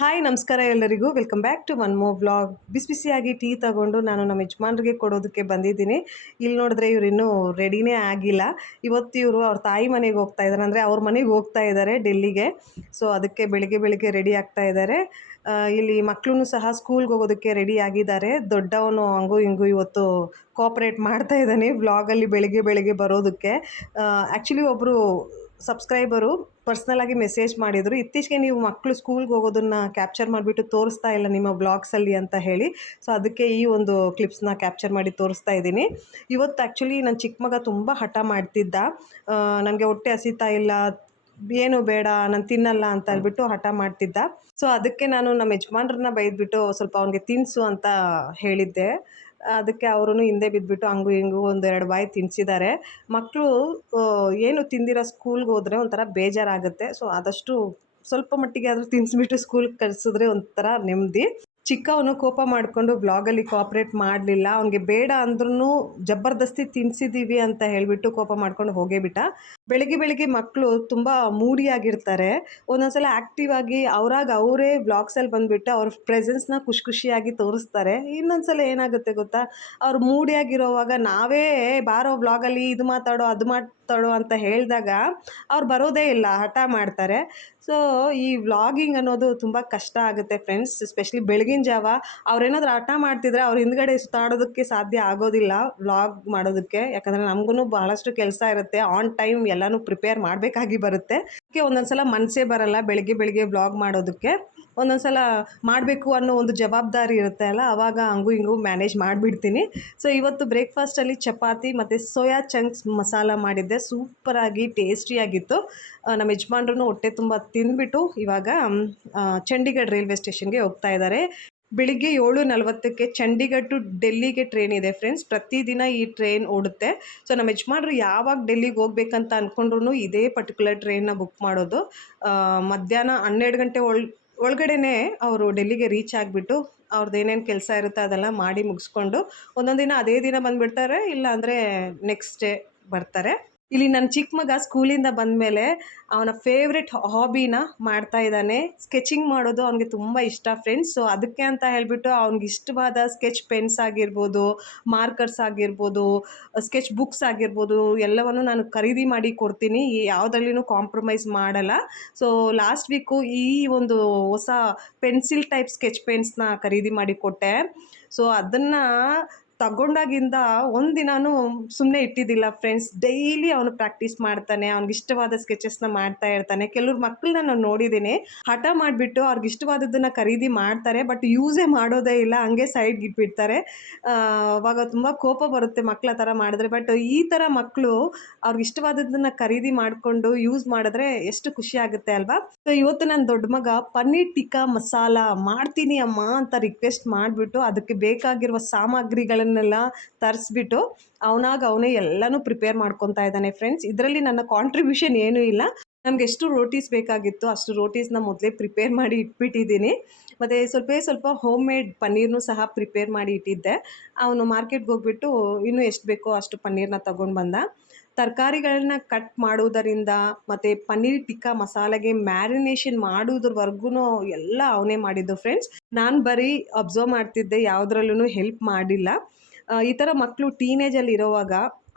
Hi ನಮಸ್ಕಾರ ಎಲ್ಲರಿಗೂ welcome back to one more vlog. ಬಿಸಿ ಬಿಸಿಯಾಗಿ ಟೀ ತಗೊಂಡು ನಾನು ನಮ್ಮ ಯಜಮಾನ್ರಿಗೆ ಕೊಡೋದಕ್ಕೆ ಬಂದಿದ್ದೀನಿ. ಇಲ್ಲಿ ನೋಡಿದ್ರೆ ಇವ್ರು ಇನ್ನೂ ರೆಡಿನೇ ಆಗಿಲ್ಲ. ಇವತ್ತು ಇವರು ಅವ್ರ ತಾಯಿ ಮನೆಗೆ ಹೋಗ್ತಾ ಇದ್ದಾರೆ, ಅಂದರೆ ಅವ್ರ ಮನೆಗೆ ಹೋಗ್ತಾ ಇದ್ದಾರೆ ಡೆಲ್ಲಿಗೆ. ಸೊ ಅದಕ್ಕೆ ಬೆಳಿಗ್ಗೆ ಬೆಳಿಗ್ಗೆ ರೆಡಿ ಆಗ್ತಾ ಇದ್ದಾರೆ. ಇಲ್ಲಿ ಮಕ್ಕಳು ಸಹ ಸ್ಕೂಲ್ಗೆ ಹೋಗೋದಕ್ಕೆ ರೆಡಿ ಆಗಿದ್ದಾರೆ. ದೊಡ್ಡವನು ಹಂಗೂ ಹಿಂಗೂ ಇವತ್ತು ಕೋಆಪ್ರೇಟ್ ಮಾಡ್ತಾ ಇದ್ದಾನೆ ವ್ಲಾಗಲ್ಲಿ ಬೆಳಿಗ್ಗೆ ಬೆಳಿಗ್ಗೆ ಬರೋದಕ್ಕೆ. ಆ್ಯಕ್ಚುಲಿ ಒಬ್ಬರು ಸಬ್ಸ್ಕ್ರೈಬರು ಪರ್ಸ್ನಲಾಗಿ ಮೆಸೇಜ್ ಮಾಡಿದರು, ಇತ್ತೀಚೆಗೆ ನೀವು ಮಕ್ಕಳು ಸ್ಕೂಲ್ಗೆ ಹೋಗೋದನ್ನು ಕ್ಯಾಪ್ಚರ್ ಮಾಡಿಬಿಟ್ಟು ತೋರಿಸ್ತಾ ಇಲ್ಲ ನಿಮ್ಮ ಬ್ಲಾಗ್ಸಲ್ಲಿ ಅಂತ ಹೇಳಿ. ಸೊ ಅದಕ್ಕೆ ಈ ಒಂದು ಕ್ಲಿಪ್ಸ್ನ ಕ್ಯಾಪ್ಚರ್ ಮಾಡಿ ತೋರಿಸ್ತಾ ಇದ್ದೀನಿ. ಇವತ್ತು ಆ್ಯಕ್ಚುಲಿ ನನ್ನ ಚಿಕ್ಕ ಮಗ ತುಂಬ ಹಠ ಮಾಡ್ತಿದ್ದ. ನನಗೆ ಹೊಟ್ಟೆ ಹಸಿತಾ ಇಲ್ಲ, ಏನು ಬೇಡ, ನಾನು ತಿನ್ನಲ್ಲ ಅಂತ ಹೇಳ್ಬಿಟ್ಟು ಹಠ ಮಾಡ್ತಿದ್ದ. ಸೊ ಅದಕ್ಕೆ ನಾನು ನಮ್ಮ ಯಜಮಾನ್ರನ್ನ ಬೈದ್ಬಿಟ್ಟು ಸ್ವಲ್ಪ ಅವನಿಗೆ ತಿನ್ನಿಸು ಅಂತ ಹೇಳಿದ್ದೆ. ಅದಕ್ಕೆ ಅವರೂ ಹಿಂದೆ ಬಿದ್ದುಬಿಟ್ಟು ಹಂಗು ಹಿಂಗು ಒಂದೆರಡು ಬಾಯಿ ತಿನ್ನಿಸಿದ್ದಾರೆ. ಮಕ್ಕಳು ಏನು ತಿಂದಿರೋ ಸ್ಕೂಲ್ಗೆ ಹೋದರೆ ಒಂಥರ ಬೇಜಾರಾಗುತ್ತೆ. ಸೊ ಆದಷ್ಟು ಸ್ವಲ್ಪ ಮಟ್ಟಿಗೆ ಆದರೂ ತಿನ್ನಿಸ್ಬಿಟ್ಟು ಸ್ಕೂಲ್ಗೆ ಕಳಿಸಿದ್ರೆ ಒಂಥರ ನೆಮ್ಮದಿ. ಚಿಕ್ಕವನು ಕೋಪ ಮಾಡಿಕೊಂಡು ಬ್ಲಾಗಲ್ಲಿ ಕೋಆಪ್ರೇಟ್ ಮಾಡಲಿಲ್ಲ. ಅವನಿಗೆ ಬೇಡ ಅಂದ್ರೂ ಜಬರ್ದಸ್ತಿ ತಿನ್ನಿಸಿದ್ದೀವಿ ಅಂತ ಹೇಳಿಬಿಟ್ಟು ಕೋಪ ಮಾಡ್ಕೊಂಡು ಹೋಗೇ ಬಿಟ್ಟ. ಬೆಳಿಗ್ಗೆ ಬೆಳಿಗ್ಗೆ ಮಕ್ಕಳು ತುಂಬ ಮೂಡಿಯಾಗಿರ್ತಾರೆ. ಒಂದೊಂದು ಸಲ ಆ್ಯಕ್ಟಿವ್ ಆಗಿ ಅವರೇ ವ್ಲಾಗ್ಸಲ್ಲಿ ಬಂದುಬಿಟ್ಟು ಅವ್ರ ಪ್ರೆಸೆನ್ಸ್ನ ಖುಷಿಯಾಗಿ ತೋರಿಸ್ತಾರೆ. ಇನ್ನೊಂದು ಸಲ ಏನಾಗುತ್ತೆ ಗೊತ್ತಾ, ಅವ್ರು ಮೂಡಿಯಾಗಿರೋವಾಗ ನಾವೇ ಬಾರೋ ವ್ಲಾಗಲ್ಲಿ ಇದು ಮಾತಾಡೋ ಅದು ಮಾತಾಡೋ ಅಂತ ಹೇಳಿದಾಗ ಅವ್ರು ಬರೋದೇ ಇಲ್ಲ, ಹಠ ಮಾಡ್ತಾರೆ. ಸೊ ಈ ವ್ಲಾಗಿಂಗ್ ಅನ್ನೋದು ತುಂಬ ಕಷ್ಟ ಆಗುತ್ತೆ ಫ್ರೆಂಡ್ಸ್, ಎಸ್ಪೆಷಲಿ ಬೆಳಗಿನ ಜಾವ. ಅವ್ರೇನಾದರೂ ಹಠ ಮಾಡ್ತಿದ್ರೆ ಅವ್ರ ಹಿಂದ್ಗಡೆ ಸುತ್ತಾಡೋದಕ್ಕೆ ಸಾಧ್ಯ ಆಗೋದಿಲ್ಲ ವ್ಲಾಗ್ ಮಾಡೋದಕ್ಕೆ. ಯಾಕಂದರೆ ನಮಗೂ ಬಹಳಷ್ಟು ಕೆಲಸ ಇರುತ್ತೆ, ಆನ್ ಟೈಮ್ ಎಲ್ಲನೂ ಪ್ರಿಪೇರ್ ಮಾಡಬೇಕಾಗಿ ಬರುತ್ತೆ. ಅದಕ್ಕೆ ಒಂದೊಂದು ಸಲ ಮನಸ್ಸೇ ಬರಲ್ಲ ಬೆಳಿಗ್ಗೆ ಬೆಳಿಗ್ಗೆ ವ್ಲಾಗ್ ಮಾಡೋದಕ್ಕೆ. ಒಂದೊಂದು ಸಲ ಮಾಡಬೇಕು ಅನ್ನೋ ಒಂದು ಜವಾಬ್ದಾರಿ ಇರುತ್ತೆ ಅಲ್ಲ, ಆವಾಗ ಹಂಗೂ ಹಿಂಗೂ ಮ್ಯಾನೇಜ್ ಮಾಡಿಬಿಡ್ತೀನಿ. ಸೊ ಇವತ್ತು ಬ್ರೇಕ್ಫಾಸ್ಟಲ್ಲಿ ಚಪಾತಿ ಮತ್ತು ಸೋಯಾ ಚಂಕ್ಸ್ ಮಸಾಲ ಮಾಡಿದ್ದೆ, ಸೂಪರಾಗಿ ಟೇಸ್ಟಿಯಾಗಿತ್ತು. ನಮ್ಮ ಯಜಮಾನ್ರೂ ಹೊಟ್ಟೆ ತುಂಬ ತಿಂದ್ಬಿಟ್ಟು ಇವಾಗ ಚಂಡೀಗಢ ರೈಲ್ವೆ ಸ್ಟೇಷನ್ಗೆ ಹೋಗ್ತಾ ಇದ್ದಾರೆ. ಬೆಳಿಗ್ಗೆ 7:40ಕ್ಕೆ ಚಂಡೀಗಢ ಟು ಡೆಲ್ಲಿಗೆ ಟ್ರೈನ್ ಇದೆ ಫ್ರೆಂಡ್ಸ್. ಪ್ರತಿದಿನ ಈ ಟ್ರೈನ್ ಓಡುತ್ತೆ. ಸೊ ನಮ್ಮ ಯಜಮಾನ್ರು ಯಾವಾಗ ಡೆಲ್ಲಿಗೆ ಹೋಗ್ಬೇಕಂತ ಅಂದ್ಕೊಂಡ್ರು ಇದೇ ಪರ್ಟಿಕ್ಯುಲರ್ ಟ್ರೈನ್ನ ಬುಕ್ ಮಾಡೋದು. ಮಧ್ಯಾಹ್ನ 12 ಗಂಟೆ ಒಳಗಡೆನೇ ಅವರು ಡೆಲ್ಲಿಗೆ ರೀಚ್ ಆಗಿಬಿಟ್ಟು ಅವ್ರದ್ದು ಏನೇನು ಕೆಲಸ ಇರುತ್ತೆ ಅದೆಲ್ಲ ಮಾಡಿ ಮುಗಿಸ್ಕೊಂಡು ಒಂದೊಂದು ದಿನ ಅದೇ ದಿನ ಬಂದುಬಿಡ್ತಾರೆ, ಇಲ್ಲಾಂದರೆ ನೆಕ್ಸ್ಟ್ ಡೇ ಬರ್ತಾರೆ. ಇಲ್ಲಿ ನನ್ನ ಚಿಕ್ಕ ಮಗ ಸ್ಕೂಲಿಂದ ಬಂದಮೇಲೆ ಅವನ ಫೇವ್ರೆಟ್ ಹಾಬಿನ ಮಾಡ್ತಾ ಇದ್ದಾನೆ. ಸ್ಕೆಚಿಂಗ್ ಮಾಡೋದು ಅವನಿಗೆ ತುಂಬ ಇಷ್ಟ ಫ್ರೆಂಡ್ಸ್. ಸೊ ಅದಕ್ಕೆ ಅಂತ ಹೇಳಿಬಿಟ್ಟು ಅವ್ನಿಗೆ ಇಷ್ಟವಾದ ಸ್ಕೆಚ್ ಪೆನ್ಸ್ ಆಗಿರ್ಬೋದು, ಮಾರ್ಕರ್ಸ್ ಆಗಿರ್ಬೋದು, ಸ್ಕೆಚ್ ಬುಕ್ಸ್ ಆಗಿರ್ಬೋದು ಎಲ್ಲವನ್ನು ನಾನು ಖರೀದಿ ಮಾಡಿ ಕೊಡ್ತೀನಿ. ಯಾವುದ್ರಲ್ಲಿನೂ ಕಾಂಪ್ರಮೈಸ್ ಮಾಡಲ್ಲ. ಸೊ ಲಾಸ್ಟ್ ವೀಕು ಈ ಒಂದು ಹೊಸ ಪೆನ್ಸಿಲ್ ಟೈಪ್ ಸ್ಕೆಚ್ ಪೆನ್ಸ್ನ ಖರೀದಿ ಮಾಡಿ ಕೊಟ್ಟೆ. ಸೊ ಅದನ್ನು ತಗೊಂಡಾಗಿಂದ ಒಂದಿನೂ ಸುಮ್ಮನೆ ಇಟ್ಟಿದ್ದಿಲ್ಲ ಫ್ರೆಂಡ್ಸ್. ಡೈಲಿ ಅವನು ಪ್ರಾಕ್ಟೀಸ್ ಮಾಡ್ತಾನೆ, ಅವ್ನಿಗೆ ಇಷ್ಟವಾದ ಸ್ಕೆಚಸ್ನ ಮಾಡ್ತಾ ಇರ್ತಾನೆ. ಕೆಲವ್ರ ಮಕ್ಕಳನ್ನ ನಾನು ನೋಡಿದ್ದೀನಿ, ಹಠ ಮಾಡಿಬಿಟ್ಟು ಅವ್ರಿಗೆ ಇಷ್ಟವಾದದ್ದನ್ನು ಖರೀದಿ ಮಾಡ್ತಾರೆ, ಬಟ್ ಯೂಸೇ ಮಾಡೋದೇ ಇಲ್ಲ, ಹಂಗೆ ಸೈಡ್ಗೆ ಇಟ್ಬಿಡ್ತಾರೆ. ಅವಾಗ ತುಂಬ ಕೋಪ ಬರುತ್ತೆ ಮಕ್ಕಳ ಥರ ಮಾಡಿದ್ರೆ. ಬಟ್ ಈ ಥರ ಮಕ್ಕಳು ಅವ್ರಿಗೆ ಇಷ್ಟವಾದದ್ದನ್ನು ಖರೀದಿ ಮಾಡಿಕೊಂಡು ಯೂಸ್ ಮಾಡಿದ್ರೆ ಎಷ್ಟು ಖುಷಿ ಆಗುತ್ತೆ ಅಲ್ವಾ. ಸೊ ಇವತ್ತು ನನ್ನ ದೊಡ್ಡ ಮಗ ಪನ್ನೀರ್ ಟಿಕ್ಕಾ ಮಸಾಲ ಮಾಡ್ತೀನಿ ಅಮ್ಮ ಅಂತ ರಿಕ್ವೆಸ್ಟ್ ಮಾಡಿಬಿಟ್ಟು ಅದಕ್ಕೆ ಬೇಕಾಗಿರುವ ಸಾಮಗ್ರಿಗಳನ್ನೆಲ್ಲ ತರಿಸ್ಬಿಟ್ಟು ಅವನೇ ಎಲ್ಲನೂ ಪ್ರಿಪೇರ್ ಮಾಡ್ಕೊತಾ ಇದ್ದಾನೆ ಫ್ರೆಂಡ್ಸ್. ಇದರಲ್ಲಿ ನನ್ನ ಕಾಂಟ್ರಿಬ್ಯೂಷನ್ ಏನೂ ಇಲ್ಲ. ನಮ್ಗೆ ಎಷ್ಟು ರೋಟೀಸ್ ಬೇಕಾಗಿತ್ತು ಅಷ್ಟು ರೋಟೀಸ್ನ ಮೊದಲೇ ಪ್ರಿಪೇರ್ ಮಾಡಿ ಇಟ್ಬಿಟ್ಟಿದ್ದೀನಿ. ಮತ್ತು ಸ್ವಲ್ಪ ಹೋಮ್ ಮೇಡ್ ಪನ್ನೀರ್ನೂ ಸಹ ಪ್ರಿಪೇರ್ ಮಾಡಿ ಇಟ್ಟಿದ್ದೆ. ಅವನು ಮಾರ್ಕೆಟ್ಗೆ ಹೋಗ್ಬಿಟ್ಟು ಇನ್ನೂ ಎಷ್ಟು ಬೇಕೋ ಅಷ್ಟು ಪನ್ನೀರನ್ನ ತೊಗೊಂಡು ಬಂದ. ತರಕಾರಿಗಳನ್ನ ಕಟ್ ಮಾಡುವುದರಿಂದ ಮತ್ತು ಪನ್ನೀರ್ ಟಿಕ್ಕಾ ಮಸಾಲೆಗೆ ಮ್ಯಾರಿನೇಷನ್ ಮಾಡೋದ್ರವರೆಗೂ ಎಲ್ಲ ಅವನೇ ಮಾಡಿದ್ದು ಫ್ರೆಂಡ್ಸ್. ನಾನು ಬರೀ ಅಬ್ಸರ್ವ್ ಮಾಡ್ತಿದ್ದೆ, ಯಾವುದ್ರಲ್ಲೂ ಹೆಲ್ಪ್ ಮಾಡಿಲ್ಲ. ಈ ಥರ ಮಕ್ಕಳು ಟೀನೇಜಲ್ಲಿ ಇರೋವಾಗ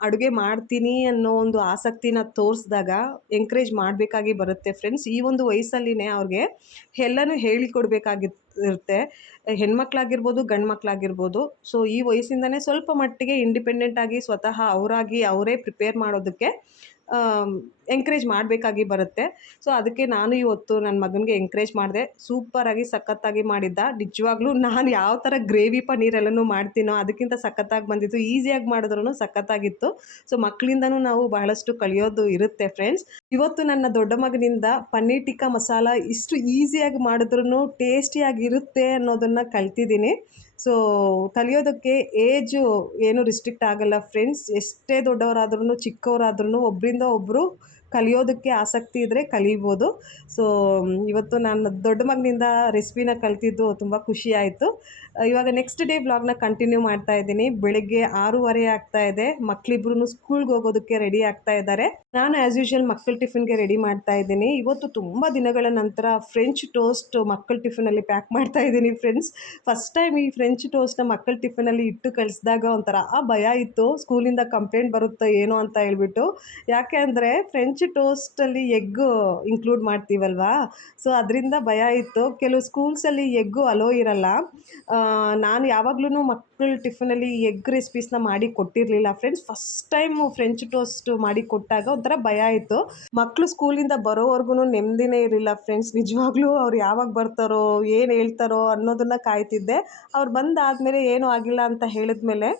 ಅಡುಗೆ ಮಾಡ್ತೀನಿ ಅನ್ನೋ ಒಂದು ಆಸಕ್ತಿನ ತೋರಿಸಿದಾಗ ಎಂಕರೇಜ್ ಮಾಡಬೇಕಾಗಿ ಬರುತ್ತೆ ಫ್ರೆಂಡ್ಸ್. ಈ ಒಂದು ವಯಸ್ಸಲ್ಲಿನೇ ಅವ್ರಿಗೆ ಎಲ್ಲನೂ ಹೇಳಿಕೊಡ್ಬೇಕಾಗಿರುತ್ತೆ, ಹೆಣ್ಮಕ್ಳಾಗಿರ್ಬೋದು ಗಂಡು ಮಕ್ಕಳಾಗಿರ್ಬೋದು. ಸೊ ಈ ವಯಸ್ಸಿಂದನೇ ಸ್ವಲ್ಪ ಮಟ್ಟಿಗೆ ಇಂಡಿಪೆಂಡೆಂಟಾಗಿ ಸ್ವತಃ ಅವರೇ ಪ್ರಿಪೇರ್ ಮಾಡೋದಕ್ಕೆ ಎಂಕರೇಜ್ ಮಾಡಬೇಕಾಗಿ ಬರುತ್ತೆ. ಸೊ ಅದಕ್ಕೆ ನಾನು ಇವತ್ತು ನನ್ನ ಮಗನಿಗೆ ಎಂಕರೇಜ್ ಮಾಡಿದೆ. ಸೂಪರಾಗಿ ಸಖತ್ತಾಗಿ ಮಾಡಿದ್ದ. ನಿಜವಾಗ್ಲೂ ನಾನು ಯಾವ ಥರ ಗ್ರೇವಿ ಪನ್ನೀರೆಲ್ಲನೂ ಮಾಡ್ತೀನೋ ಅದಕ್ಕಿಂತ ಸಖತ್ತಾಗಿ ಬಂದಿತ್ತು. ಈಸಿಯಾಗಿ ಮಾಡಿದ್ರೂ ಸಖತ್ತಾಗಿತ್ತು. ಸೊ ಮಕ್ಕಳಿಂದನೂ ನಾವು ಬಹಳಷ್ಟು ಕಲಿಯೋದು ಇರುತ್ತೆ ಫ್ರೆಂಡ್ಸ್. ಇವತ್ತು ನನ್ನ ದೊಡ್ಡ ಮಗನಿಂದ ಪನ್ನೀರ್ ಟಿಕ್ಕಾ ಮಸಾಲ ಇಷ್ಟು ಈಸಿಯಾಗಿ ಮಾಡಿದ್ರೂ ಟೇಸ್ಟಿಯಾಗಿರುತ್ತೆ ಅನ್ನೋದನ್ನು ಕಲ್ತಿದ್ದೀನಿ. ಸೊ ಕಲಿಯೋದಕ್ಕೆ ಏಜು ಏನೂ ರಿಸ್ಟ್ರಿಕ್ಟ್ ಆಗಲ್ಲ ಫ್ರೆಂಡ್ಸ್. ಎಷ್ಟೇ ದೊಡ್ಡವರಾದ್ರೂ ಚಿಕ್ಕವರಾದ್ರೂ ಒಬ್ಬರಿಂದ ಒಬ್ಬರು ಕಲಿಯೋದಕ್ಕೆ ಆಸಕ್ತಿ ಇದ್ದರೆ ಕಲಿಬೋದು. ಸೊ ಇವತ್ತು ನಾನು ದೊಡ್ಡ ಮಗನಿಂದ ರೆಸಿಪಿನ ಕಲ್ತಿದ್ದು ತುಂಬ ಖುಷಿ ಆಯಿತು. ಇವಾಗ ನೆಕ್ಸ್ಟ್ ಡೇ ವ್ಲಾಗ್ನ ಕಂಟಿನ್ಯೂ ಮಾಡ್ತಾ ಇದ್ದೀನಿ. ಬೆಳಗ್ಗೆ 6:30 ಆಗ್ತಾ ಇದೆ. ಮಕ್ಕಳಿಬ್ರು ಸ್ಕೂಲ್ಗೆ ಹೋಗೋದಕ್ಕೆ ರೆಡಿ ಆಗ್ತಾ ಇದ್ದಾರೆ. ನಾನು ಆ್ಯಸ್ ಯೂಶುವಲ್ ಮಕ್ಕಳ ಟಿಫಿನ್ಗೆ ರೆಡಿ ಮಾಡ್ತಾ ಇದ್ದೀನಿ. ಇವತ್ತು ತುಂಬ ದಿನಗಳ ನಂತರ ಫ್ರೆಂಚ್ ಟೋಸ್ಟ್ ಮಕ್ಕಳ ಟಿಫಿನಲ್ಲಿ ಪ್ಯಾಕ್ ಮಾಡ್ತಾ ಇದ್ದೀನಿ ಫ್ರೆಂಡ್ಸ್. ಫಸ್ಟ್ ಟೈಮ್ ಈ ಫ್ರೆಂಚ್ ಟೋಸ್ಟ್ನ ಮಕ್ಕಳ ಟಿಫಿನಲ್ಲಿ ಇಟ್ಟು ಕಳಿಸಿದಾಗ ಒಂಥರ ಭಯ ಇತ್ತು, ಸ್ಕೂಲಿಂದ ಕಂಪ್ಲೇಂಟ್ ಬರುತ್ತೋ ಏನೋ ಅಂತ ಹೇಳ್ಬಿಟ್ಟು. ಯಾಕೆ ಅಂದರೆ ಫ್ರೆಂಚ್ ಟೋಸ್ಟಲ್ಲಿ ಎಗ್ ಇನ್ಕ್ಲೂಡ್ ಮಾಡ್ತೀವಲ್ವಾ, ಸೊ ಅದರಿಂದ ಭಯ ಇತ್ತು. ಕೆಲವು ಸ್ಕೂಲ್ಸಲ್ಲಿ ಎಗ್ಗು ಅಲೋ ಇರಲ್ಲ. ನಾನು ಯಾವಾಗ್ಲೂ ಮಕ್ಕಳ ಟಿಫಿನಲ್ಲಿ ಎಗ್ ರೆಸಿಪೀಸ್ನ ಮಾಡಿ ಕೊಟ್ಟಿರಲಿಲ್ಲ friends. First time French toast ಮಾಡಿ ಕೊಟ್ಟಾಗ ಒಂಥರ ಭಯ ಆಯಿತು. ಮಕ್ಕಳು ಸ್ಕೂಲಿಂದ ಬರೋವರೆಗೂ ನೆಮ್ಮದಿನೇ ಇರಲಿಲ್ಲ ಫ್ರೆಂಡ್ಸ್. ನಿಜವಾಗ್ಲೂ ಅವ್ರು ಯಾವಾಗ ಬರ್ತಾರೋ, ಏನು ಹೇಳ್ತಾರೋ ಅನ್ನೋದನ್ನು ಕಾಯ್ತಿದ್ದೆ. ಅವ್ರು ಬಂದಾದಮೇಲೆ ಏನೂ ಆಗಿಲ್ಲ ಅಂತ ಹೇಳಿದ್ಮೇಲೆ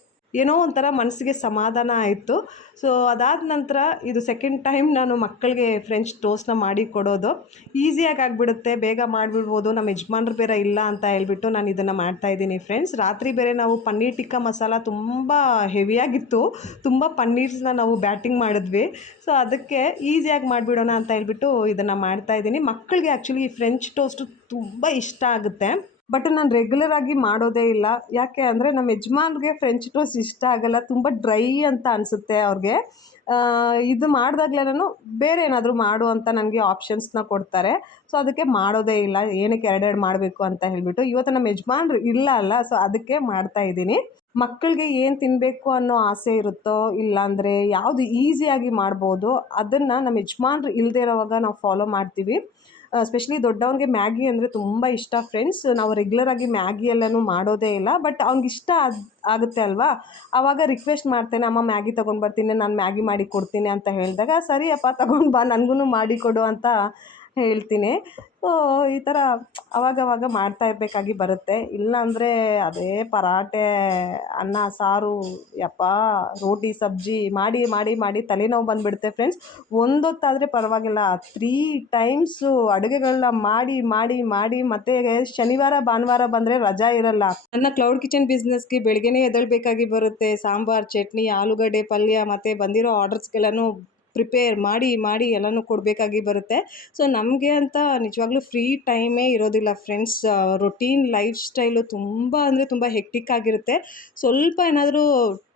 ಏನೋ ಒಂಥರ ಮನಸ್ಸಿಗೆ ಸಮಾಧಾನ ಆಯಿತು. ಸೊ ಅದಾದ ನಂತರ ಇದು ಸೆಕೆಂಡ್ ಟೈಮ್ ನಾನು ಮಕ್ಕಳಿಗೆ ಫ್ರೆಂಚ್ ಟೋಸ್ಟ್ನ ಮಾಡಿ ಕೊಡೋದು. ಈಸಿಯಾಗಿ ಆಗಿಬಿಡುತ್ತೆ, ಬೇಗ ಮಾಡಿಬಿಡ್ಬೋದು. ನಮ್ಮ ಯಜಮಾನ್ರು ಬೇರೆ ಇಲ್ಲ ಅಂತ ಹೇಳ್ಬಿಟ್ಟು ನಾನು ಇದನ್ನು ಮಾಡ್ತಾಯಿದ್ದೀನಿ ಫ್ರೆಂಡ್ಸ್. ರಾತ್ರಿ ಬೇರೆ ನಾವು ಪನ್ನೀರ್ ಟಿಕ್ಕಾ ಮಸಾಲ ತುಂಬ ಹೆವಿಯಾಗಿತ್ತು, ತುಂಬ ಪನ್ನೀರ್ಸ್ನ ನಾವು ಬ್ಯಾಟಿಂಗ್ ಮಾಡಿದ್ವಿ. ಸೊ ಅದಕ್ಕೆ ಈಸಿಯಾಗಿ ಮಾಡಿಬಿಡೋಣ ಅಂತ ಹೇಳ್ಬಿಟ್ಟು ಇದನ್ನು ಮಾಡ್ತಾಯಿದ್ದೀನಿ. ಮಕ್ಕಳಿಗೆ ಆ್ಯಕ್ಚುಲಿ ಈ ಫ್ರೆಂಚ್ ಟೋಸ್ಟು ತುಂಬ ಇಷ್ಟ ಆಗುತ್ತೆ. ಬಟ್ ನಾನು ರೆಗ್ಯುಲರಾಗಿ ಮಾಡೋದೇ ಇಲ್ಲ. ಯಾಕೆ ಅಂದರೆ ನಮ್ಮ ಯಜಮಾನ್ರಿಗೆ ಫ್ರೆಂಚ್ ಟೋಸ್ಟ್ ಇಷ್ಟ ಆಗಲ್ಲ, ತುಂಬ ಡ್ರೈ ಅಂತ ಅನಿಸುತ್ತೆ ಅವ್ರಿಗೆ. ಇದು ಮಾಡಿದಾಗಲೇ ನಾನು ಬೇರೆ ಏನಾದರೂ ಮಾಡು ಅಂತ ನನಗೆ ಆಪ್ಷನ್ಸ್ನ ಕೊಡ್ತಾರೆ. ಸೊ ಅದಕ್ಕೆ ಮಾಡೋದೇ ಇಲ್ಲ, ಏನಕ್ಕೆ ಎರಡೆರಡು ಮಾಡಬೇಕು ಅಂತ ಹೇಳಿಬಿಟ್ಟು. ಇವತ್ತು ನಮ್ಮ ಯಜಮಾನ್ರು ಇಲ್ಲ ಅಲ್ಲ, ಸೊ ಅದಕ್ಕೆ ಮಾಡ್ತಾಯಿದ್ದೀನಿ. ಮಕ್ಕಳಿಗೆ ಏನು ತಿನ್ನಬೇಕು ಅನ್ನೋ ಆಸೆ ಇರುತ್ತೋ, ಇಲ್ಲಾಂದರೆ ಯಾವುದು ಈಸಿಯಾಗಿ ಮಾಡ್ಬೋದು ಅದನ್ನು ನಮ್ಮ ಯಜಮಾನ್ರು ಇಲ್ಲದೇ ಇರೋವಾಗ ನಾವು ಫಾಲೋ ಮಾಡ್ತೀವಿ. ಸ್ಪೆಷಲಿ ದೊಡ್ಡವನಿಗೆ ಮ್ಯಾಗಿ ಅಂದರೆ ತುಂಬ ಇಷ್ಟ ಫ್ರೆಂಡ್ಸ್. ನಾವು ರೆಗ್ಯುಲರಾಗಿ ಮ್ಯಾಗಿ ಎಲ್ಲನೂ ಮಾಡೋದೇ ಇಲ್ಲ. ಬಟ್ ಅವ್ನಿಗೆ ಇಷ್ಟ ಆಗುತ್ತೆ ಅಲ್ವಾ, ಆವಾಗ ರಿಕ್ವೆಸ್ಟ್ ಮಾಡ್ತೇನೆ, ಅಮ್ಮ ಮ್ಯಾಗಿ ತೊಗೊಂಡು ಬರ್ತೀನಿ, ನಾನು ಮ್ಯಾಗಿ ಮಾಡಿ ಕೊಡ್ತೀನಿ ಅಂತ ಹೇಳಿದಾಗ ಸರಿಯಪ್ಪ ತೊಗೊಂಡು ಬಾ, ನನಗೂ ಮಾಡಿಕೊಡು ಅಂತ ಹೇಳ್ತೀನಿ. ಸೊ ಈ ಥರ ಅವಾಗವಾಗ ಮಾಡ್ತಾ ಇರಬೇಕಾಗಿ ಬರುತ್ತೆ. ಇಲ್ಲಾಂದರೆ ಅದೇ ಪರಾಟೆ, ಅನ್ನ ಸಾರು, ಯಪ್ಪಾ ರೋಟಿ ಸಬ್ಜಿ ಮಾಡಿ ಮಾಡಿ ಮಾಡಿ ತಲೆನೋವು ಬಂದುಬಿಡುತ್ತೆ ಫ್ರೆಂಡ್ಸ್. ಒಂದೊತ್ತಾದರೆ ಪರವಾಗಿಲ್ಲ, 3 ಟೈಮ್ಸು ಅಡುಗೆಗಳನ್ನ ಮಾಡಿ ಮಾಡಿ ಮಾಡಿ ಮತ್ತೆ ಶನಿವಾರ ಭಾನುವಾರ ಬಂದರೆ ರಜಾ ಇರಲ್ಲ. ನನ್ನ ಕ್ಲೌಡ್ ಕಿಚನ್ ಬಿಸ್ನೆಸ್ಗೆ ಬೆಳಗ್ಗೆನೇ ಎದ್ದೇಳಬೇಕಾಗಿ ಬರುತ್ತೆ. ಸಾಂಬಾರು, ಚಟ್ನಿ, ಆಲೂಗಡ್ಡೆ ಪಲ್ಯ ಮತ್ತು ಬಂದಿರೋ ಆರ್ಡರ್ಸ್ಗೆಲ್ಲನೂ ಪ್ರಿಪೇರ್ ಮಾಡಿ ಮಾಡಿ ಎಲ್ಲನೂ ಕೊಡಬೇಕಾಗಿ ಬರುತ್ತೆ. ಸೊ ನಮಗೆ ಅಂತ ನಿಜವಾಗ್ಲೂ ಫ್ರೀ ಟೈಮೇ ಇರೋದಿಲ್ಲ ಫ್ರೆಂಡ್ಸ್. ರೊಟೀನ್ ಲೈಫ್ ಸ್ಟೈಲು ತುಂಬ ಅಂದರೆ ತುಂಬ ಹೆಕ್ಟಿಕ್ ಆಗಿರುತ್ತೆ. ಸ್ವಲ್ಪ ಏನಾದರೂ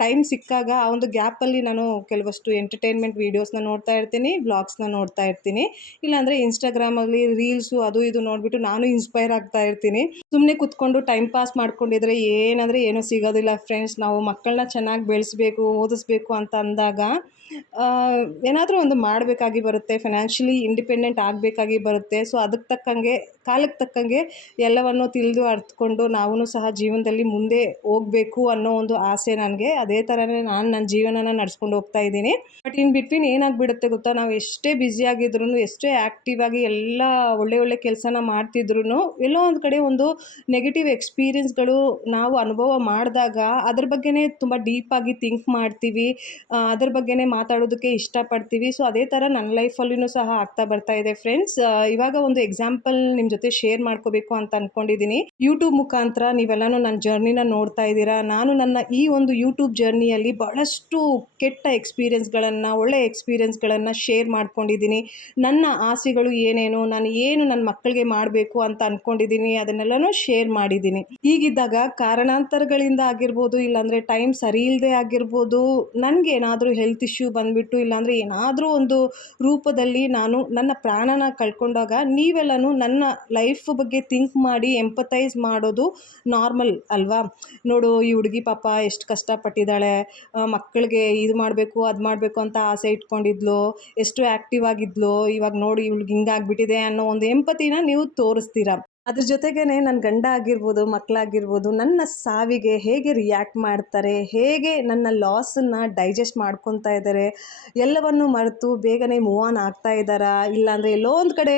ಟೈಮ್ ಸಿಕ್ಕಾಗ ಆ ಒಂದು ಗ್ಯಾಪಲ್ಲಿ ನಾನು ಕೆಲವಷ್ಟು ಎಂಟರ್ಟೈನ್ಮೆಂಟ್ ವೀಡಿಯೋಸ್ನ ನೋಡ್ತಾ ಇರ್ತೀನಿ, ವ್ಲಾಗ್ಸ್ನ ನೋಡ್ತಾ ಇರ್ತೀನಿ. ಇಲ್ಲಾಂದರೆ ಇನ್ಸ್ಟಾಗ್ರಾಮಲ್ಲಿ ರೀಲ್ಸು ಅದು ಇದು ನೋಡಿಬಿಟ್ಟು ನಾನು ಇನ್ಸ್ಪೈರ್ ಆಗ್ತಾ ಇರ್ತೀನಿ. ಸುಮ್ಮನೆ ಕೂತ್ಕೊಂಡು ಟೈಮ್ ಪಾಸ್ ಮಾಡ್ಕೊಂಡಿದ್ರೆ ಏನಂದರೆ ಏನೂ ಸಿಗೋದಿಲ್ಲ ಫ್ರೆಂಡ್ಸ್. ನಾವು ಮಕ್ಕಳನ್ನ ಚೆನ್ನಾಗಿ ಬೆಳೆಸಬೇಕು, ಓದಿಸ್ಬೇಕು ಅಂತ ಅಂದಾಗ ಏನಾದರೂ ಒಂದು ಮಾಡಬೇಕಾಗಿ ಬರುತ್ತೆ. ಫೈನಾನ್ಷಿಯಲಿ ಇಂಡಿಪೆಂಡೆಂಟ್ ಆಗಬೇಕಾಗಿ ಬರುತ್ತೆ. ಸೊ ಅದಕ್ಕೆ ತಕ್ಕಂಗೆ, ಕಾಲಕ್ಕೆ ತಕ್ಕಂಗೆ ಎಲ್ಲವನ್ನು ತಿಳಿದು ಅರ್ಥಕೊಂಡು ನಾವೂ ಸಹ ಜೀವನದಲ್ಲಿ ಮುಂದೆ ಹೋಗಬೇಕು ಅನ್ನೋ ಒಂದು ಆಸೆ ನನಗೆ. ಅದೇ ಥರನೇ ನಾನು ನನ್ನ ಜೀವನನ ನಡೆಸ್ಕೊಂಡು ಹೋಗ್ತಾ ಇದ್ದೀನಿ. ಬಟ್ ಇನ್ ಬಿಟ್ವೀನ್ ಏನಾಗಿಬಿಡುತ್ತೆ ಗೊತ್ತಾ, ನಾವು ಎಷ್ಟೇ ಬ್ಯುಸಿಯಾಗಿದ್ರೂ, ಎಷ್ಟೇ ಆ್ಯಕ್ಟಿವ್ ಆಗಿ ಎಲ್ಲ ಒಳ್ಳೆ ಕೆಲಸನ ಮಾಡ್ತಿದ್ರು, ಎಲ್ಲೋ ಒಂದು ಕಡೆ ಒಂದು ನೆಗೆಟಿವ್ ಎಕ್ಸ್ಪೀರಿಯೆನ್ಸ್ಗಳು ನಾವು ಅನುಭವ ಮಾಡಿದಾಗ ಅದ್ರ ಬಗ್ಗೆನೇ ತುಂಬ ಡೀಪಾಗಿ ಥಿಂಕ್ ಮಾಡ್ತೀವಿ, ಅದ್ರ ಬಗ್ಗೆನೇ ಮಾತಾಡೋದಕ್ಕೆ ಇಷ್ಟಪಡ್ತೀವಿ. ಸೊ ಅದೇ ಥರ ನನ್ನ ಲೈಫಲ್ಲೂ ಸಹ ಆಗ್ತಾ ಬರ್ತಾ ಇದೆ ಫ್ರೆಂಡ್ಸ್. ಇವಾಗ ಒಂದು ಎಕ್ಸಾಂಪಲ್ ನಿಮ್ಮ ಜೊತೆ ಶೇರ್ ಮಾಡ್ಕೋಬೇಕು ಅಂತ ಅಂದ್ಕೊಂಡಿದ್ದೀನಿ. ಯೂಟ್ಯೂಬ್ ಮುಖಾಂತರ ನೀವೆಲ್ಲನೂ ನನ್ನ ಜರ್ನಿನ ನೋಡ್ತಾ ಇದ್ದೀರಾ. ನಾನು ನನ್ನ ಈ ಒಂದು ಯೂಟ್ಯೂಬ್ ಜರ್ನಿಯಲ್ಲಿ ಬಹಳಷ್ಟು ಕೆಟ್ಟ ಎಕ್ಸ್ಪೀರಿಯೆನ್ಸ್ಗಳನ್ನು, ಒಳ್ಳೆಯ ಎಕ್ಸ್ಪೀರಿಯೆನ್ಸ್ಗಳನ್ನು ಶೇರ್ ಮಾಡ್ಕೊಂಡಿದ್ದೀನಿ. ನನ್ನ ಆಸೆಗಳು ಏನೇನು, ನಾನು ಏನು ನನ್ನ ಮಕ್ಕಳಿಗೆ ಮಾಡಬೇಕು ಅಂತ ಅಂದ್ಕೊಂಡಿದ್ದೀನಿ ಅದನ್ನೆಲ್ಲನೂ ಶೇರ್ ಮಾಡಿದ್ದೀನಿ. ಹೀಗಿದ್ದಾಗ ಕಾರಣಾಂತರಗಳಿಂದ ಆಗಿರ್ಬೋದು, ಇಲ್ಲಾಂದರೆ ಟೈಮ್ ಸರಿ ಇಲ್ಲದೆ ಆಗಿರ್ಬೋದು, ನನಗೆ ಏನಾದರೂ ಹೆಲ್ತ್ ಇಶ್ಯೂ ಬಂದುಬಿಟ್ಟು, ಇಲ್ಲಾಂದರೆ ಏನಾದರೂ ಒಂದು ರೂಪದಲ್ಲಿ ನಾನು ನನ್ನ ಪ್ರಾಣನ ಕಳ್ಕೊಂಡಾಗ ನೀವೆಲ್ಲನೂ ನನ್ನ ಲೈಫ್ ಬಗ್ಗೆ ಥಿಂಕ್ ಮಾಡಿ ಎಂಪತೈಸ್ ಮಾಡೋದು ನಾರ್ಮಲ್ ಅಲ್ವಾ. ನೋಡು ಈ ಹುಡುಗಿ ಪಾಪ ಎಷ್ಟು ಕಷ್ಟಪಟ್ಟಿದ್ದಾಳೆ, ಮಕ್ಕಳಿಗೆ ಇದು ಮಾಡಬೇಕು ಅದು ಮಾಡಬೇಕು ಅಂತ ಆಸೆ ಇಟ್ಕೊಂಡಿದ್ಲು, ಎಷ್ಟು ಆ್ಯಕ್ಟಿವ್ ಆಗಿದ್ಲು, ಇವಾಗ ನೋಡಿ ಇವ್ಳಿಗೆ ಹಿಂಗಾಗ್ಬಿಟ್ಟಿದೆ ಅನ್ನೋ ಒಂದು ಎಂಪತಿನ ನೀವು ತೋರಿಸ್ತೀರ. ಅದ್ರ ಜೊತೆಗೇ ನನ್ನ ಗಂಡ ಆಗಿರ್ಬೋದು, ಮಕ್ಕಳಾಗಿರ್ಬೋದು, ನನ್ನ ಸಾವಿಗೆ ಹೇಗೆ ರಿಯಾಕ್ಟ್ ಮಾಡ್ತಾರೆ, ಹೇಗೆ ನನ್ನ ಲಾಸನ್ನು ಡೈಜೆಸ್ಟ್ ಮಾಡ್ಕೊತಾ ಇದ್ದಾರೆ, ಎಲ್ಲವನ್ನು ಮರೆತು ಬೇಗನೆ ಮೂವ್ ಆನ್ ಆಗ್ತಾ ಇದ್ದಾರಾ, ಇಲ್ಲಾಂದರೆ ಎಲ್ಲೋ ಒಂದು ಕಡೆ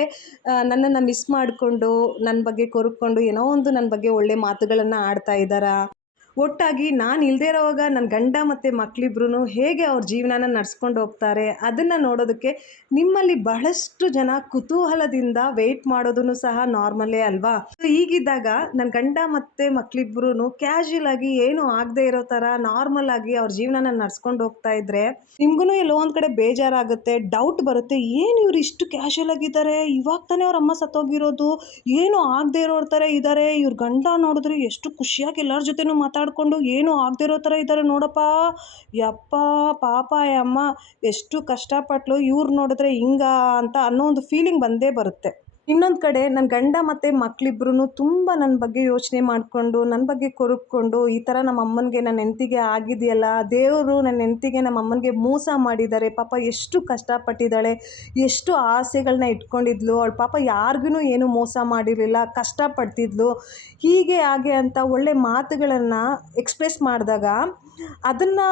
ನನ್ನನ್ನು ಮಿಸ್ ಮಾಡಿಕೊಂಡು ನನ್ನ ಬಗ್ಗೆ ಕೊರಕೊಂಡು ಏನೋ ಒಂದು ನನ್ನ ಬಗ್ಗೆ ಒಳ್ಳೆ ಮಾತುಗಳನ್ನು ಆಡ್ತಾ ಇದ್ದಾರಾ, ಒಟ್ಟಾಗಿ ನಾನು ಇಲ್ಲದೇ ಇರೋವಾಗ ನನ್ನ ಗಂಡ ಮತ್ತು ಮಕ್ಕಳಿಬ್ರು ಹೇಗೆ ಅವ್ರ ಜೀವನನ ನಡ್ಸ್ಕೊಂಡು ಹೋಗ್ತಾರೆ ಅದನ್ನು ನೋಡೋದಕ್ಕೆ ನಿಮ್ಮಲ್ಲಿ ಬಹಳಷ್ಟು ಜನ ಕುತೂಹಲದಿಂದ ವೆಯ್ಟ್ ಮಾಡೋದನ್ನು ಸಹ ನಾರ್ಮಲೇ ಅಲ್ವಾ. ಸೊ ಹೀಗಿದ್ದಾಗ ನನ್ನ ಗಂಡ ಮತ್ತು ಮಕ್ಕಳಿಬ್ರು ಕ್ಯಾಶುಯಲ್ ಆಗಿ ಏನು ಆಗದೆ ಇರೋ ಥರ ನಾರ್ಮಲ್ ಆಗಿ ಅವ್ರ ಜೀವನನ ನಡ್ಸ್ಕೊಂಡು ಹೋಗ್ತಾ ಇದ್ರೆ ನಿಮ್ಗೂ ಎಲ್ಲೋ ಒಂದು ಕಡೆ ಬೇಜಾರಾಗುತ್ತೆ, ಡೌಟ್ ಬರುತ್ತೆ. ಏನು ಇವ್ರು ಇಷ್ಟು ಕ್ಯಾಶುಯಲ್ ಆಗಿದ್ದಾರೆ, ಇವಾಗ ತಾನೇ ಅವ್ರ ಅಮ್ಮ ಸತ್ತೋಗಿರೋದು, ಏನು ಆಗದೆ ಇರೋರ ಥರ ಇದ್ದಾರೆ, ಇವ್ರ ಗಂಡ ನೋಡಿದ್ರೆ ಎಷ್ಟು ಖುಷಿಯಾಗಿ ಎಲ್ಲರ ಜೊತೆನೂ ಮಾತಾಡಿಕೊಂಡು ಏನು ಆಗದೆ ಇರೋ ಥರ ಇದ್ದಾರೆ ನೋಡಪ್ಪ, ಯಪ್ಪ ಪಾಪ ಅಮ್ಮ ಎಷ್ಟು ಕಷ್ಟಪಟ್ಲು, ಇವ್ರು ನೋಡಿದ್ರೆ ಹಿಂಗ ಅಂತ ಅನ್ನೋ ಒಂದು ಫೀಲಿಂಗ್ ಬಂದೇ ಬರುತ್ತೆ. ಇನ್ನೊಂದು ಕಡೆ ನನ್ನ ಗಂಡ ಮತ್ತು ಮಕ್ಕಳಿಬ್ರು ತುಂಬ ನನ್ನ ಬಗ್ಗೆ ಯೋಚನೆ ಮಾಡಿಕೊಂಡು ನನ್ನ ಬಗ್ಗೆ ಕೊರಗ್ಕೊಂಡು ಈ ಥರ ನಮ್ಮ ಅಮ್ಮನಿಗೆ ನನ್ನ ಹೆಂಡ್ತಿಗೆ ಆಗಿದೆಯಲ್ಲ, ದೇವರು ನನ್ನ ಹೆಂಡ್ತಿಗೆ ನಮ್ಮ ಅಮ್ಮನಿಗೆ ಮೋಸ ಮಾಡಿದ್ದಾರೆ, ಪಾಪ ಎಷ್ಟು ಕಷ್ಟಪಟ್ಟಿದ್ದಾಳೆ, ಎಷ್ಟು ಆಸೆಗಳನ್ನ ಇಟ್ಕೊಂಡಿದ್ಲು ಅವಳು, ಪಾಪ ಯಾರಿಗೂ ಏನು ಮೋಸ ಮಾಡಿರಲಿಲ್ಲ, ಕಷ್ಟಪಡ್ತಿದ್ಲು, ಹೀಗೆ ಹಾಗೆ ಅಂತ ಒಳ್ಳೆ ಮಾತುಗಳನ್ನು ಎಕ್ಸ್ಪ್ರೆಸ್ ಮಾಡಿದಾಗ ಅದನ್ನು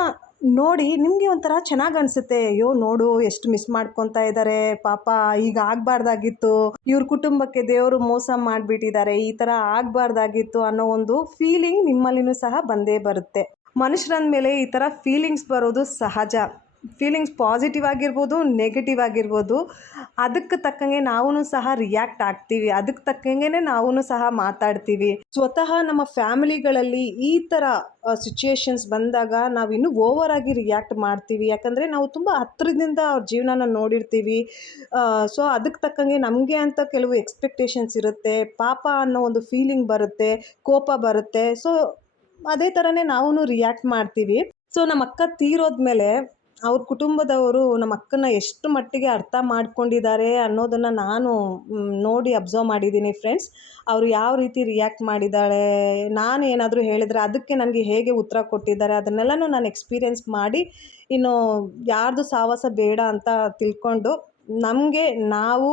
ನೋಡಿ ನಿಮಗೆ ಒಂಥರ ಚೆನ್ನಾಗಿ ಅನಿಸುತ್ತೆ. ಅಯ್ಯೋ ನೋಡು ಎಷ್ಟು ಮಿಸ್ ಮಾಡ್ಕೊತಾ ಇದ್ದಾರೆ, ಪಾಪ ಈಗ ಆಗಬಾರ್ದಾಗಿತ್ತು, ಇವ್ರ ಕುಟುಂಬಕ್ಕೆ ದೇವರು ಮೋಸ ಮಾಡಿಬಿಟ್ಟಿದ್ದಾರೆ, ಈ ಥರ ಆಗಬಾರ್ದಾಗಿತ್ತು ಅನ್ನೋ ಒಂದು ಫೀಲಿಂಗ್ ನಿಮ್ಮಲ್ಲಿನೂ ಸಹ ಬಂದೇ ಬರುತ್ತೆ. ಮನುಷ್ಯರಂದಮೇಲೆ ಈ ಥರ ಫೀಲಿಂಗ್ಸ್ ಬರೋದು ಸಹಜ. ಫೀಲಿಂಗ್ಸ್ ಪಾಸಿಟಿವ್ ಆಗಿರ್ಬೋದು, ನೆಗೆಟಿವ್ ಆಗಿರ್ಬೋದು, ಅದಕ್ಕೆ ತಕ್ಕಂಗೆ ನಾವು ಸಹ ರಿಯಾಕ್ಟ್ ಆಗ್ತೀವಿ, ಅದಕ್ಕೆ ತಕ್ಕಂಗೆ ನಾವು ಸಹ ಮಾತಾಡ್ತೀವಿ. ಸ್ವತಃ ನಮ್ಮ ಫ್ಯಾಮಿಲಿಗಳಲ್ಲಿ ಈ ಥರ ಸಿಚುಯೇಷನ್ಸ್ ಬಂದಾಗ ನಾವು ಇನ್ನೂ ಓವರ್ ಆಗಿ ರಿಯಾಕ್ಟ್ ಮಾಡ್ತೀವಿ. ಯಾಕಂದರೆ ನಾವು ತುಂಬ ಹತ್ತಿರದಿಂದ ಅವ್ರ ಜೀವನನ ನೋಡಿರ್ತೀವಿ. ಸೊ ಅದಕ್ಕೆ ತಕ್ಕಂಗೆ ನಮಗೆ ಅಂತ ಕೆಲವು ಎಕ್ಸ್ಪೆಕ್ಟೇಷನ್ಸ್ ಇರುತ್ತೆ, ಪಾಪ ಅನ್ನೋ ಒಂದು ಫೀಲಿಂಗ್ ಬರುತ್ತೆ, ಕೋಪ ಬರುತ್ತೆ. ಸೊ ಅದೇ ಥರನೇ ನಾವು ರಿಯಾಕ್ಟ್ ಮಾಡ್ತೀವಿ. ಸೊ ನಮ್ಮ ಅಕ್ಕ ತೀರೋದ್ಮೇಲೆ ಅವ್ರ ಕುಟುಂಬದವರು ನಮ್ಮ ಅಕ್ಕನ ಎಷ್ಟು ಮಟ್ಟಿಗೆ ಅರ್ಥ ಮಾಡ್ಕೊಂಡಿದ್ದಾರೆ ಅನ್ನೋದನ್ನು ನಾನು ನೋಡಿ ಅಬ್ಸರ್ವ್ ಮಾಡಿದ್ದೀನಿ ಫ್ರೆಂಡ್ಸ್. ಅವರು ಯಾವ ರೀತಿ ರಿಯಾಕ್ಟ್ ಮಾಡಿದ್ದಾಳೆ, ನಾನು ಏನಾದರೂ ಹೇಳಿದರೆ ಅದಕ್ಕೆ ನನಗೆ ಹೇಗೆ ಉತ್ತರ ಕೊಟ್ಟಿದ್ದಾರೆ, ಅದನ್ನೆಲ್ಲನೂ ನಾನು ಎಕ್ಸ್ಪೀರಿಯೆನ್ಸ್ ಮಾಡಿ ಇನ್ನು ಯಾರ್ದು ಸಾವಾಸ ಬೇಡ ಅಂತ ತಿಳ್ಕೊಂಡು ನಮಗೆ ನಾವು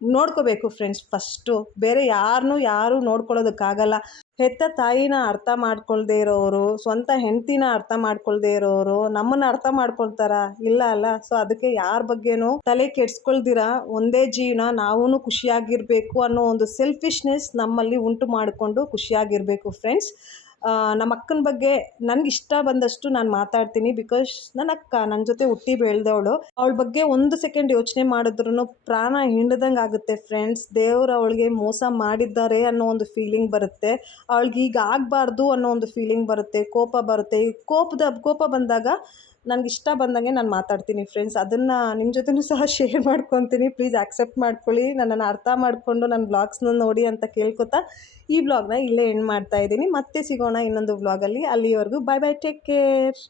ನೋಡ್ಕೋಬೇಕು ಫ್ರೆಂಡ್ಸ್. ಫಸ್ಟು ಬೇರೆ ಯಾರು ನೋಡ್ಕೊಳ್ಳೋದಕ್ಕಾಗಲ್ಲ. ಹೆತ್ತ ತಾಯಿನ ಅರ್ಥ ಮಾಡ್ಕೊಳ್ದೇ ಇರೋರು, ಸ್ವಂತ ಹೆಂಡ್ತಿನ ಅರ್ಥ ಮಾಡ್ಕೊಳ್ದೇ ಇರೋರು ನಮ್ಮನ್ನು ಅರ್ಥ ಮಾಡ್ಕೊಳ್ತಾರ? ಇಲ್ಲ ಅಲ್ಲ. ಸೊ ಅದಕ್ಕೆ ಯಾರ ಬಗ್ಗೆನೂ ತಲೆ ಕೆಡ್ಸ್ಕೊಳ್ದಿರ ಒಂದೇ ಜೀವನ, ನಾವೂ ಖುಷಿಯಾಗಿರಬೇಕು ಅನ್ನೋ ಒಂದು ಸೆಲ್ಫಿಶ್ನೆಸ್ ನಮ್ಮಲ್ಲಿ ಉಂಟು ಮಾಡಿಕೊಂಡು ಖುಷಿಯಾಗಿರಬೇಕು ಫ್ರೆಂಡ್ಸ್. ನಮ್ಮ ಅಕ್ಕನ ಬಗ್ಗೆ ನನಗೆ ಇಷ್ಟ ಬಂದಷ್ಟು ನಾನು ಮಾತಾಡ್ತೀನಿ. ಬಿಕಾಸ್ ನನ್ನ ಅಕ್ಕ ನನ್ನ ಜೊತೆ ಹುಟ್ಟಿ ಬೆಳೆದವಳು. ಅವಳ ಬಗ್ಗೆ ಒಂದು ಸೆಕೆಂಡ್ ಯೋಚನೆ ಮಾಡಿದ್ರೂ ಪ್ರಾಣ ಹಿಂಡ್ದಂಗೆ ಆಗುತ್ತೆ ಫ್ರೆಂಡ್ಸ್. ದೇವರು ಅವಳಿಗೆ ಮೋಸ ಮಾಡಿದ್ದಾರೆ ಅನ್ನೋ ಒಂದು ಫೀಲಿಂಗ್ ಬರುತ್ತೆ, ಅವಳಿಗೆ ಈಗ ಆಗಬಾರ್ದು ಅನ್ನೋ ಒಂದು ಫೀಲಿಂಗ್ ಬರುತ್ತೆ, ಕೋಪ ಬರುತ್ತೆ. ಈ ಕೋಪ ಬಂದಾಗ ನನಗಿಷ್ಟ ಬಂದಂಗೆ ನಾನು ಮಾತಾಡ್ತೀನಿ ಫ್ರೆಂಡ್ಸ್. ಅದನ್ನು ನಿಮ್ಮ ಜೊತೆನೂ ಸಹ ಶೇರ್ ಮಾಡ್ಕೊತೀನಿ. ಪ್ಲೀಸ್ ಆಕ್ಸೆಪ್ಟ್ ಮಾಡ್ಕೊಳ್ಳಿ, ನನ್ನನ್ನು ಅರ್ಥ ಮಾಡಿಕೊಂಡು ನನ್ನ ವ್ಲಾಗ್ಸ್ನ ನೋಡಿ ಅಂತ ಕೇಳ್ಕೊತಾ ಈ ವ್ಲಾಗ್ನ ಇಲ್ಲೇ ಎಂಡ್ ಮಾಡ್ತಾಯಿದ್ದೀನಿ. ಮತ್ತೆ ಸಿಗೋಣ ಇನ್ನೊಂದು ವ್ಲಾಗಲ್ಲಿ. ಅಲ್ಲಿವರೆಗೂ ಬಾಯ್ ಬಾಯ್, ಟೇಕ್ ಕೇರ್.